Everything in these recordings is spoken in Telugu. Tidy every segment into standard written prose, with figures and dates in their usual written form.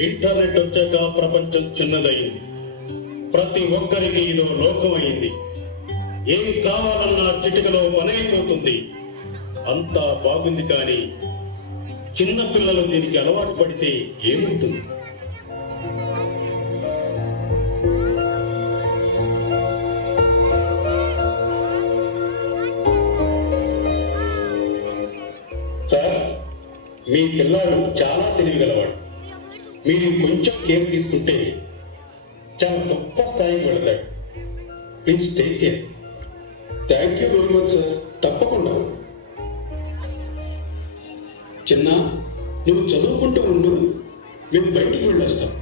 ఇంటర్నెట్ వచ్చాక ప్రపంచం చిన్నదైంది. ప్రతి ఒక్కరికి ఇదో లోకం అయింది. ఏం కావాలన్నా చిటికలో పనైపోతుంది. అంతా బాగుంది, కానీ చిన్న పిల్లలు దీనికి అలవాటు పడితే ఏమవుతుంది? సార్, మీ పిల్లాడు చాలా తెలివిగలవాడు. మీరు కొంచెం కేర్ తీసుకుంటే చాలా గొప్ప స్థాయికి వెళతాడు. Please take care. Thank you very much sir. తప్పకుండా. చిన్న, నువ్వు చదువుకుంటూ ఉండు, మేము బయటికి వెళ్ళొస్తాం,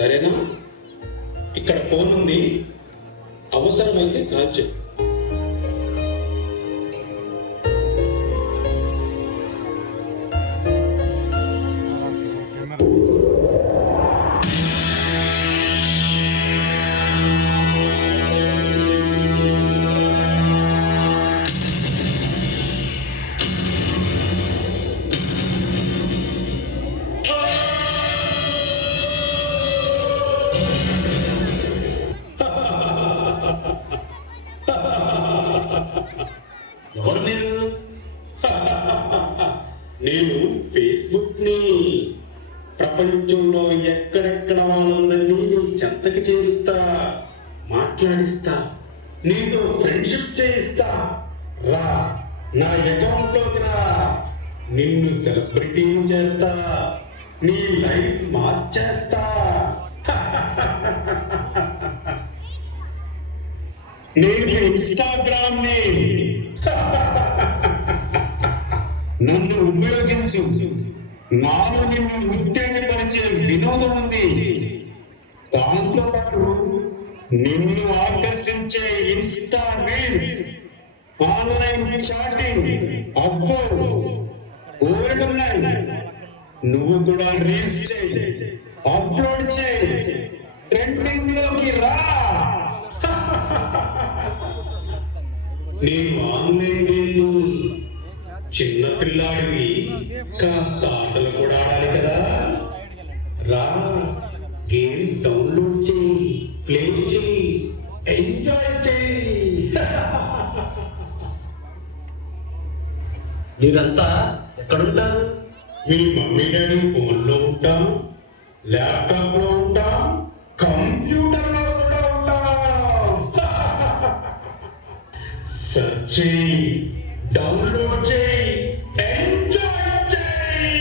సరేనా? ఇక్కడ ఫోన్ ఉంది, అవసరమైతే కాల్ చేయి. ఎవరు మీరు? నేను ఫేస్బుక్ ని. ప్రపంచంలో ఎక్కడెక్కడ వాళ్ళందరినీ నీ చెంతకి చేరుస్తా, మాట్లాడిస్తా, నీతో ఫ్రెండ్షిప్ చేయిస్తా. రా, నా అకౌంట్ లోకి రా, నిన్ను సెలబ్రిటీ చేస్తా, నీ లైఫ్ మార్చేస్తా. నేను ఇన్స్టాగ్రామ్ ని. నన్ను ఉపయోగించు. నాలో నిన్ను ఉత్తేజపరిచే వినోదం ఉంది. దాంతో పాటు నిన్ను ఆకర్షించే ఇన్స్టా రీల్స్, ఆన్లైన్ చాటింగ్, అబ్బో బోల్డ్ ఉన్నాయి. నువ్వు కూడా రీల్స్ చేయి, అప్లోడ్ చేయి, ట్రెండింగ్ లోకి రా. నేను ఆన్లైన్ గేమ్లు. చిన్న పిల్లాడివి, కాస్త ఆటలు కూడా ఆడాలి కదా. రా, గేమ్ డౌన్లోడ్ చేయి, ప్లే చేయి, ఎంజాయ్ చేయి. మీరంతా ఎక్కడుంటారు? మీ మమ్మీ డాడీ ఫోన్లో ఉంటాం, ల్యాప్టాప్ లో ఉంటాం, కంప్యూటర్ లో కూడా ఉంటాం. సెర్చ్ చేయి, డౌన్లోడ్ చేయి, ఎంజాయ్ చేయి.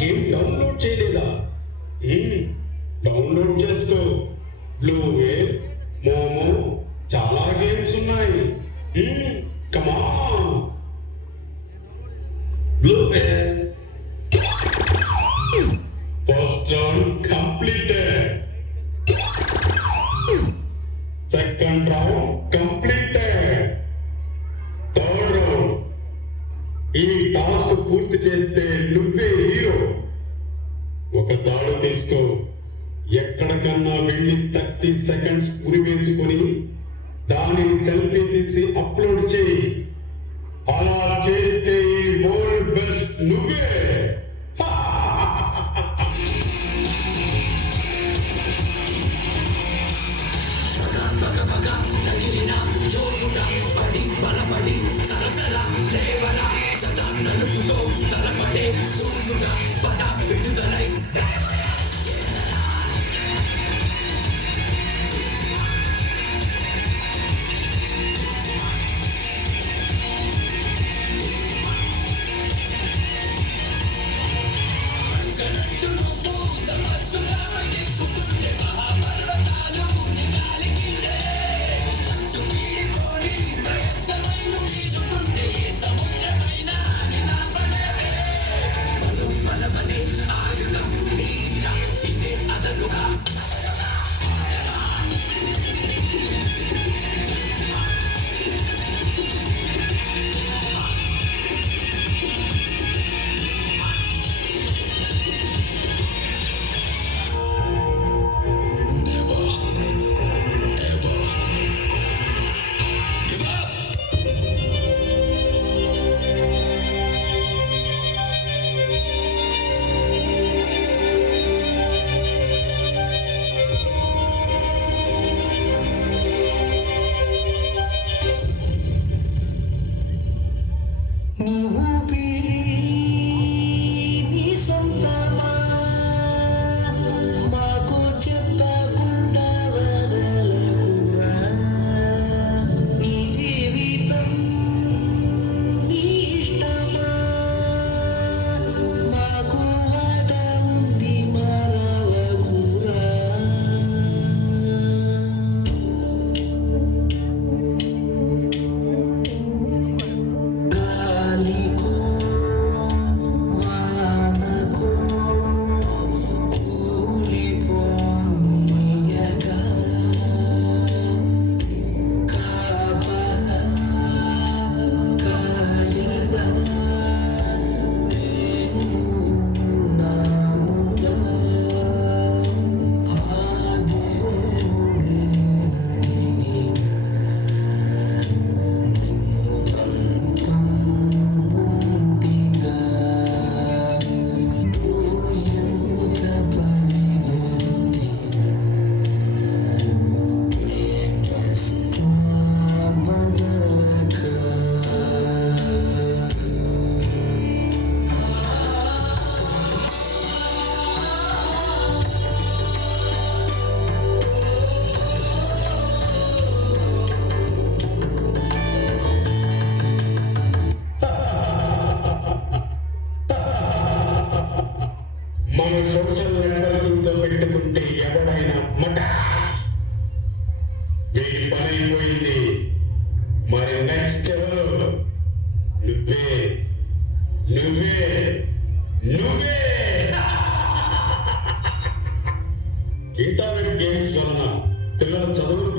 గేమ్ డౌన్లోడ్ చేయలేదా? డౌన్లోడ్ చేసుకో. బ్లూ వేల్, మోమో, చాలా గేమ్స్ ఉన్నాయి. Come on. Blue whale. First round completed. Second round completed. Third round. ఈ టాస్క్ పూర్తి చేస్తే నువ్వే హీరో. ఒక తాడు తీసుకో. ఎక్కడికన్నా వెళ్ళి 30 సెకండ్స్ ఉరి వేసుకొని దానిని సెల్ఫీ తీసి అప్లోడ్ చేయి. అలా చేస్తే ఈ వరల్డ్ బెస్ట్ నువ్వే. మన సోషల్ నెట్వర్కింగ్ తో పెట్టుకుంటే ఎవరైనా మటాష్. వీడి పని అయిపోయింది. మరి నెక్స్ట్ ఎవరు? నువ్వే నువ్వే నువ్వే. ఇంటర్నెట్ గేమ్స్ వలన పిల్లల చదువులు